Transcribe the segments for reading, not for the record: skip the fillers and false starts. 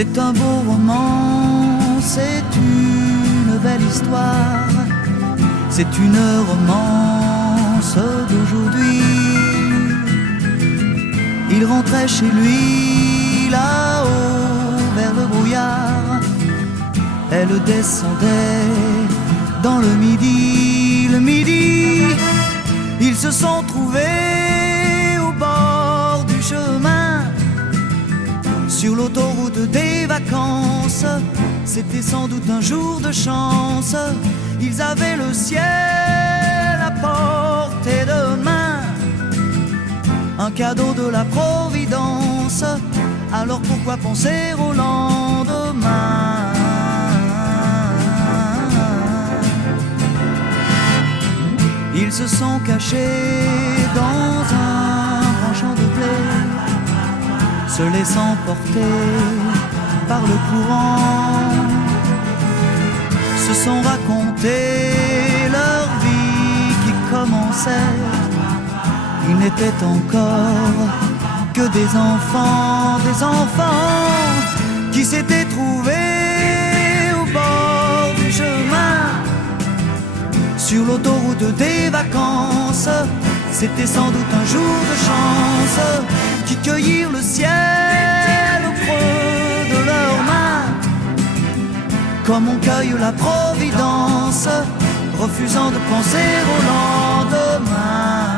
C'est un beau roman, c'est une belle histoire, c'est une romance d'aujourd'hui. Il rentrait chez lui là-haut vers le brouillard, elle descendait dans le midi. Le midi, ils se sont trouvés au bord du chemin, sur l'autoroute des vacances. C'était sans doute un jour de chance, ils avaient le ciel à portée de main, un cadeau de la Providence. Alors pourquoi penser au lendemain? Ils se sont cachés dans un grand champ de blé, se laissant porter par le courant, se sont raconté leur vie qui commençait. Ils n'étaient encore que des enfants qui s'étaient trouvés au bord du chemin, sur l'autoroute des vacances. C'était sans doute un jour de chance, qui cueillirent le ciel au creux de leurs mains, comme on cueille la Providence, refusant de penser au lendemain.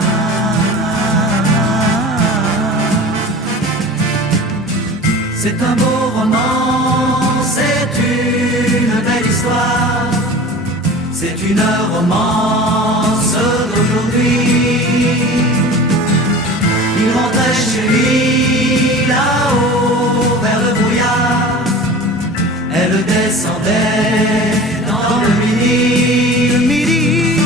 C'est un beau roman, c'est une belle histoire, c'est une romance d'aujourd'hui. Il rentrait chez lui là-haut vers le brouillard, elle descendait dans le midi. Le midi,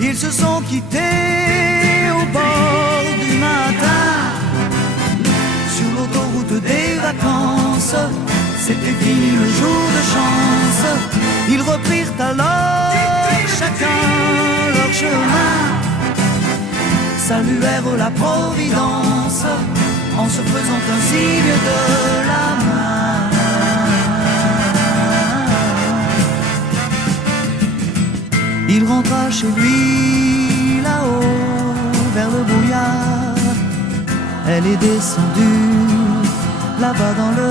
ils se sont quittés au bord du matin, sur l'autoroute des vacances. C'était fini le jour de chance. Ils reprirent alors chacun leur chemin, saluèrent la Providence en se faisant un signe de la main. Il rentra chez lui là-haut vers le brouillard, elle est descendue là-bas dans le